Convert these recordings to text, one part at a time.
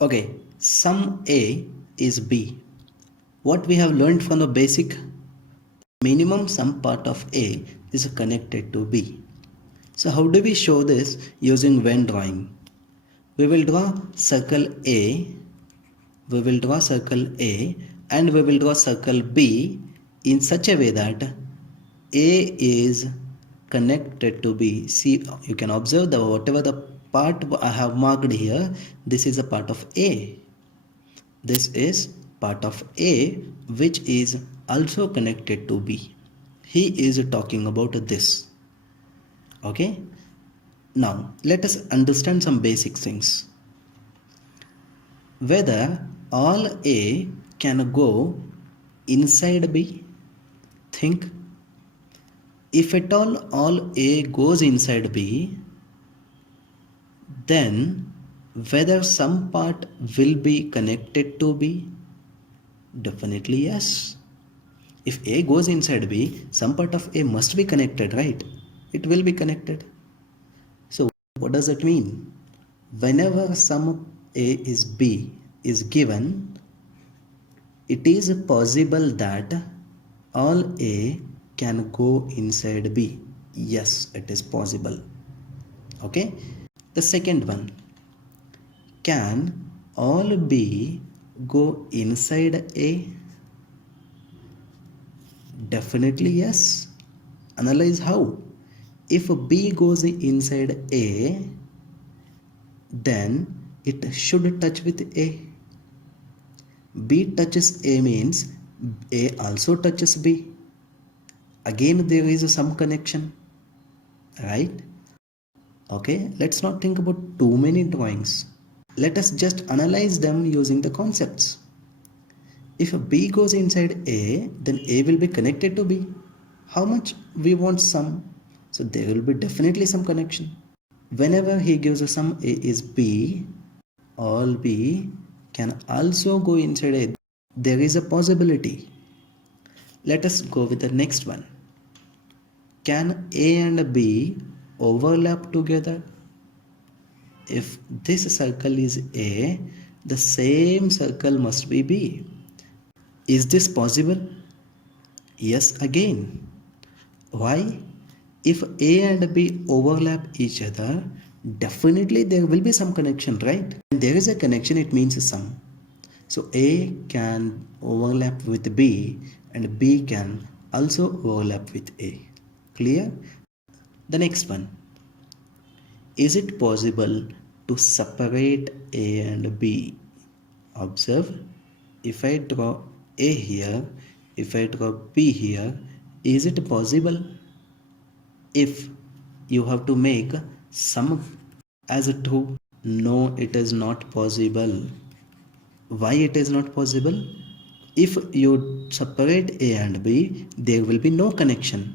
Okay, sum A is B. What we have learned from the basic, minimum sum part of A is connected to B. So how do we show this using Venn drawing? We will draw circle A, we will draw circle A and we will draw circle B in such a way that A is connected to B. See, you can observe the whatever the part I have marked here, this is a part of A. This is part of A which is also connected to B. He is talking about this. Okay. Now let us understand some basic things. Whether all A can go inside B. Think. If at all A goes inside B, then whether some part will be connected to B? Definitely yes. If A goes inside B, some part of A must be connected, right? It will be connected. So what does that mean? Whenever sum A is B is given, it is possible that all A can go inside B. Yes, it is possible. Okay. The second one, can all B go inside A? Definitely yes. Analyze how. If B goes inside A, then it should touch with A. B touches A means A also touches B. Again there is some connection, right? Okay, let's not think about too many drawings. Let us just analyze them using the concepts. If B goes inside A, then A will be connected to B. How much we want sum? So there will be definitely some connection. Whenever he gives a sum A is B, all B can also go inside A. There is a possibility. Let us go with the next one. Can A and B overlap together? If this circle is A, the same circle must be B. Is this possible? Yes, again. Why? If A and B overlap each other, definitely there will be some connection, right? When there is a connection, it means a sum. So A can overlap with B and B can also overlap with A. Clear? The next one. Is it possible to separate A and B? Observe, if I draw A here, if I draw B here, is it possible? If you have to make sum as a true, no, it is not possible. Why it is not possible? If you separate A and B, there will be no connection.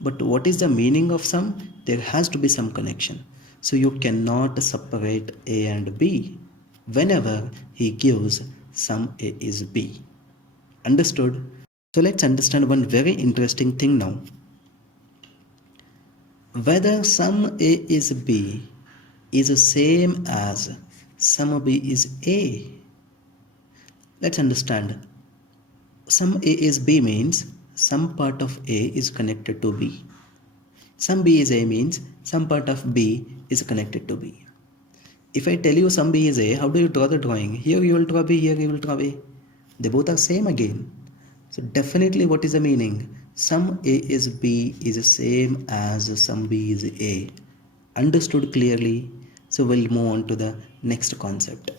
But what is the meaning of sum? There has to be some connection. So you cannot separate A and B whenever he gives sum A is B. Understood? So let's understand one very interesting thing now. Whether sum A is B is the same as sum B is A. Let's understand. Sum A is B means some part of A is connected to B. Sum B is A means some part of B is connected to B. If I tell you sum B is A, how do you draw the drawing? Here you will draw B, here you will draw A. They both are same again. So definitely what is the meaning? Sum A is B is the same as sum B is A. Understood clearly? So we'll move on to the next concept.